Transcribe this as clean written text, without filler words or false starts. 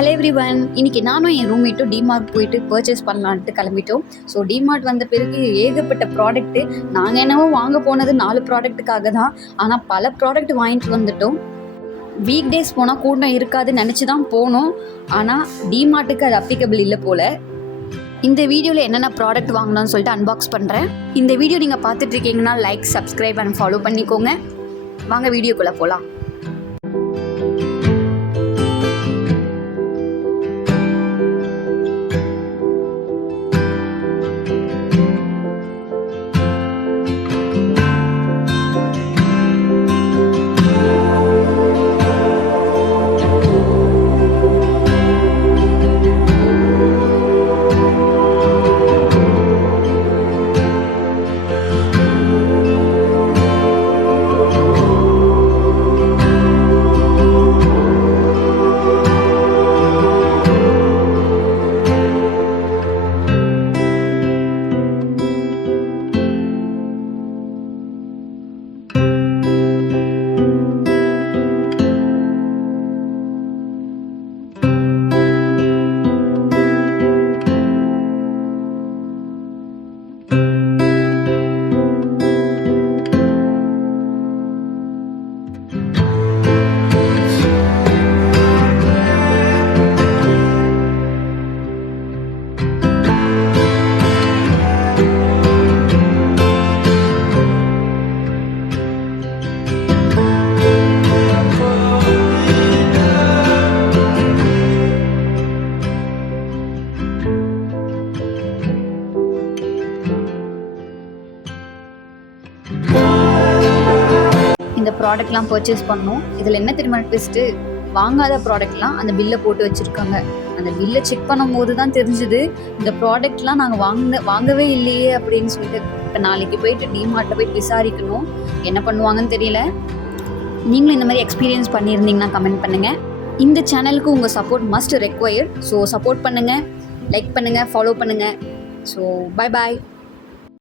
Hello everyone, இன்றைக்கி நானும் என் ரூம்மேட்டும் DMart போயிட்டு பர்ச்சேஸ் பண்ணலான்ட்டு கிளம்பிட்டோம். ஸோ டிமார்ட் வந்த பிறகு ஏகப்பட்ட ப்ராடக்ட்டு. நாங்கள் என்னவோ வாங்க போனது 4 ப்ராடக்ட்டுக்காக தான், ஆனால் பல ப்ராடக்ட் வாங்கிட்டு வந்துட்டோம். வீக் டேஸ் போனால் கூட்டம் இருக்காதுன்னு நினச்சி தான் போனோம், ஆனால் டிமார்ட்டுக்கு அது அப்ளிகபிள் இல்லை போல். இந்த வீடியோவில் என்னென்ன ப்ராடக்ட் வாங்கணும்னு சொல்லிட்டு அன்பாக்ஸ் பண்ணுறேன். இந்த வீடியோ நீங்கள் பார்த்துட்ருக்கீங்கன்னா லைக், சப்ஸ்கிரைப் அண்ட் ஃபாலோ பண்ணிக்கோங்க. வாங்க வீடியோக்குள்ளே போகலாம். இந்த ப்ராடக்ட்லாம் பர்ச்சேஸ் பண்ணோம். இதில் என்ன தெரியுமா ட்விஸ்ட்டு, வாங்காத ப்ராடக்ட்லாம் அந்த பில்லை போட்டு வச்சுருக்காங்க. அந்த பில்லை செக் பண்ணும்போது தான் தெரிஞ்சுது இந்த ப்ராடக்ட்லாம் நாங்கள் வாங்கவே இல்லையே அப்படின்னு சொல்லிட்டு. இப்போ நாளைக்கு போயிட்டு டிமார்ட்டில் போயிட்டு விசாரிக்கணும், என்ன பண்ணுவாங்கன்னு தெரியல. நீங்களும் இந்த மாதிரி எக்ஸ்பீரியன்ஸ் பண்ணியிருந்தீங்கன்னா கமெண்ட் பண்ணுங்கள். இந்த சேனலுக்கு உங்கள் support must required. So support பண்ணுங்கள், லைக் பண்ணுங்கள், ஃபாலோ பண்ணுங்கள். So bye bye.